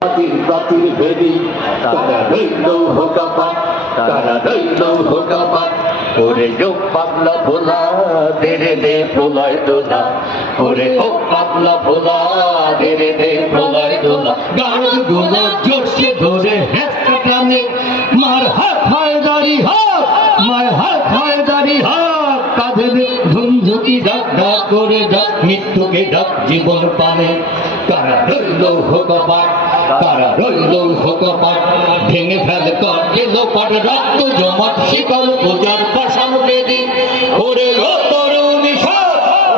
প্রাচীর ভেদি তারা রইল হোকাপাট, তারা রইল হোকাপাট। ওরে ও পাগলা ভোলা দেরে দে প্রলয় দোলা, ওরে ও পাগলা ভোলা দেরে দে প্রলয় দোলা। গাড়ল গুলো জোরসে ধরে হেঁচকা টানে, মার হাত হয় দাড়ি হাত, মার হাত হয় দাড়ি হাত। কাঁধে ধুমঝুকি ডাক ডাক করে ডাক মৃত্যুকে ডাক জীবন পানে। তারা রইল হোকাপাট, তারা রইল হোকাপাট। ভেঙে ফেল কর এলো পাট, রক্ত জমাট শিকল পূজার পাশান বেদি। ওরে ও তরুণী সব,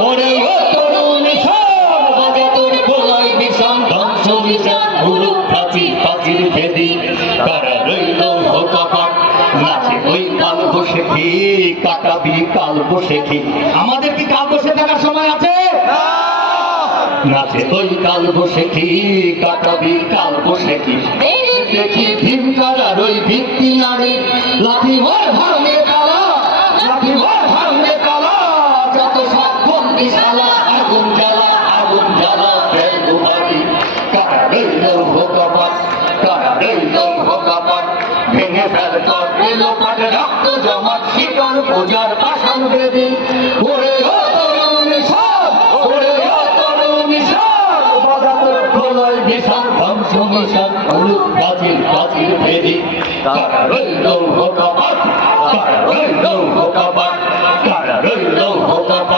ওরে ও তরুণী সব, বাজা তোর প্রলয় বিষম ধ্বংস বিষম গুরু প্রাচীর প্রাচীর ভেদি। তারা রইল হোকাপাট, নাচে ওই কাল বসেখি, কাটাবি কাল বসেখি। আমাদের কি কাল বসে থাকার সময় আছে? নাচে ওই কাল বসেখি, কাটাবি কাল বসেখি। দেখি ভীমকারার ওই ভিত্তি নারী, লাঠি ভর ভাঙে তালা, লাঠি ভর ভাঙে তালা। যত সব বন্দিশালা আগুন জ্বালা, আগুন জ্বালা প্রেম গুহারি। কারা রইল হোকাপাট, কারা রইল হোকাপাট। ভেঙে ফেল কর এলো পাট, রক্ত জমাট শিকল পূজার পাষাণ বেদি। ওরে ও তরুণী সব, ওরে ও তরুণী সব, বাজা তোর প্রলয় বিষাদ ধ্বংস মিশন হলুদ প্রাচীর প্রাচীর ভেদি। তারা রইল হোকাপাট, তারা রইল হোকাপাট, তারা রইল হোকাপাট।